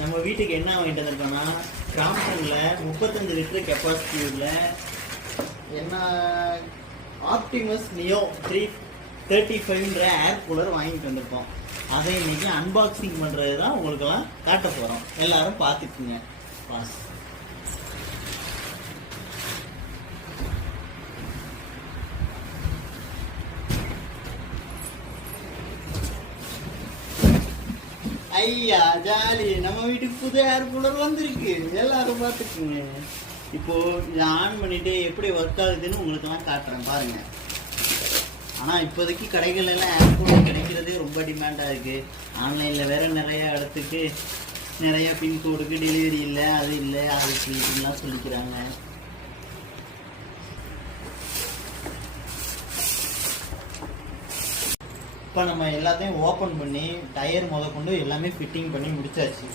நம்ம வீட்டுக்கு என்ன வாங்கிட்டு வந்திருக்கோம்னா கிராம்ப்டனில் 35 லிட்டர் கெப்பாசிட்டி உள்ள என்ன ஆப்டிமஸ் நியோ 335ன்ற ஏர் கூலர் வாங்கிட்டு வந்திருக்கோம். அதை இன்னைக்கு அன்பாக்சிங் பண்ணுறது தான் உங்களுக்கெல்லாம் காட்ட போகிறோம். எல்லாரும் பார்த்துக்குங்க. பாஸ் ஐயா ஜாலி, நம்ம வீட்டுக்கு புது ஏர் கூலர் வந்திருக்கு. எல்லாரும் பார்த்துக்குங்க. இப்போ இதை ஆன் பண்ணிட்டு எப்படி ஒர்க் ஆகுதுன்னு உங்களுக்கெல்லாம் காட்டுறேன் பாருங்க. ஆனால் இப்போதைக்கு கடைகள் எல்லாம் ஏர் கூலர் கிடைக்கிறதே ரொம்ப டிமாண்டாக இருக்குது. ஆன்லைனில் வேற நிறைய இடத்துக்கு நிறைய பின்கோடுக்கு டெலிவரி இல்லை, அது இல்லை, அதுக்கு இப்படின்லாம் சொல்லிக்கிறாங்க. இப்போ நம்ம எல்லாத்தையும் ஓப்பன் பண்ணி டயர் முதற்கொண்டு எல்லாமே ஃபிட்டிங் பண்ணி முடிச்சாச்சு.